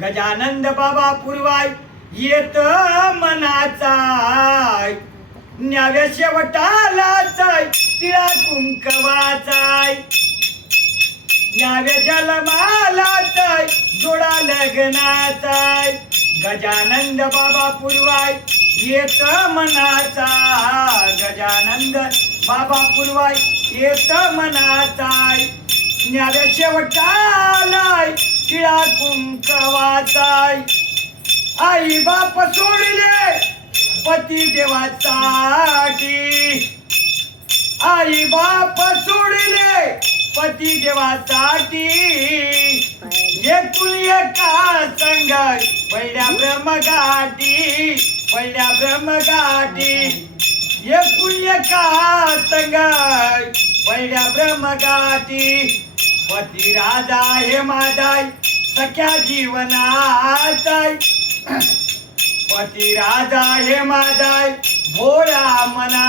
गजानंद बाबा पूर्वाय येत मनाचाय न्याव्या शेवटालाचाय तिळा कुंकवाचाय न्याव्या जलमालाचाय जोडा लग्नाचाय गजानंद बाबा पूर्वाय येत मनाचा गजानंद बाबा पूर्वाय येत मनाचाय न्याव्या शेवटालाय तिळा कुंकवाचाय आई बाप सोडले पती देवासाठी आई बाप सोडले पती देवासाठी एकूण एका संग पहिल्या ब्रह्मगाठी पहिल्या ब्रह्मगाठी एकूण एका संग पहिल्या ब्रह्मगाठी पती राजा हे माझाय सख्या जीवनाचाय पती राजा हे माझाय भोळा मना